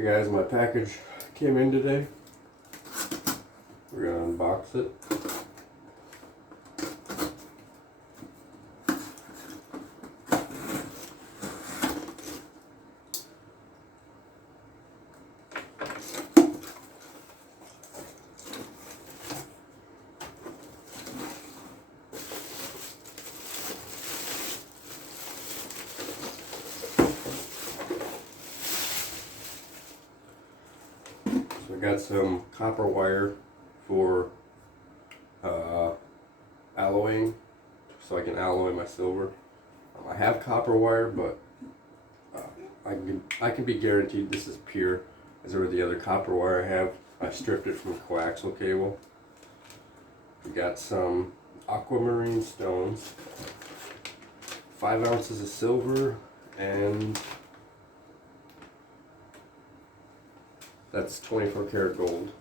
Hey guys, my package came in today. We're gonna unbox it. So I got some copper wire for alloying, so I can alloy my silver. I have copper wire, but I can be guaranteed this is pure, as over the other copper wire I have. I stripped it from coaxial cable. We got some aquamarine stones, 5 ounces of silver, and that's 24 karat gold.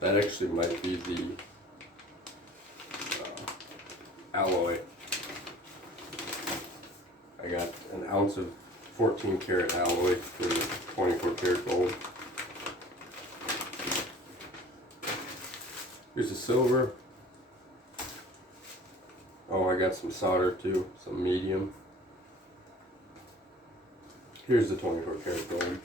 That actually might be the alloy. I got an ounce of 14 karat alloy for the 24 karat gold. Here's the silver. Oh, I got some solder too, some medium. Here's the 24 karat gold.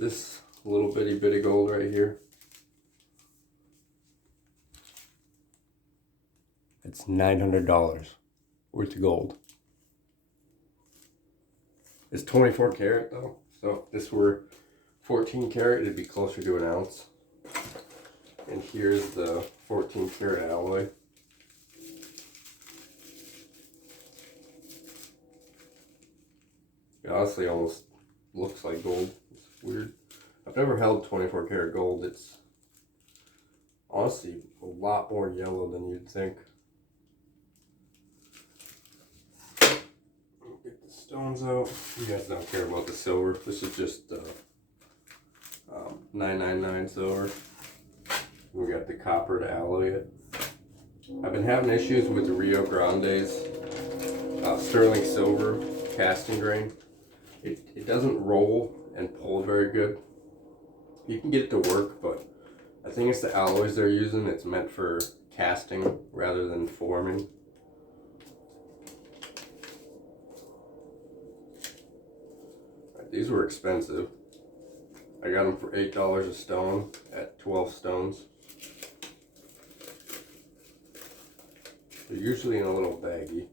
This little bitty bit of gold right here. It's $900 worth of gold. It's 24 karat though, so if this were 14 karat, it'd be closer to an ounce. And here's the 14 karat alloy. It honestly almost looks like gold. It's weird. I've never held 24 karat gold. It's honestly a lot more yellow than you'd think. Get the stones out. You guys don't care about the silver. This is just 999 silver. We got the copper to alloy it. I've been having issues with the Rio Grande's sterling silver casting grain. It doesn't roll and pull very good. You can get it to work, but I think it's the alloys they're using. It's meant for casting rather than forming. These were expensive. I got them for $8 a stone at 12 stones. They're usually in a little baggie.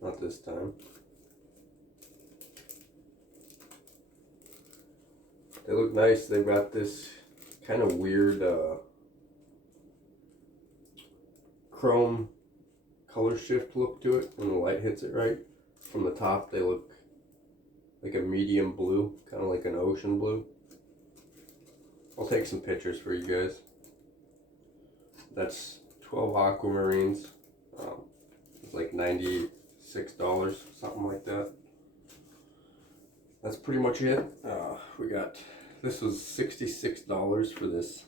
Not this time. They look nice. They've got this kind of weird chrome color shift look to it when the light hits it right. From the top they look like a medium blue, kind of like an ocean blue. I'll take some pictures for you guys. That's 12 aquamarines. It's like $96, something like that. That's pretty much it. This was $66 for this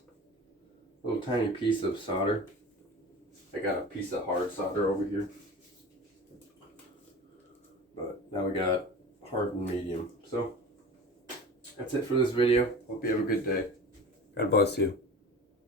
little tiny piece of solder. I got a piece of hard solder over here. But now we got hard and medium. So that's it for this video. Hope you have a good day. God bless you.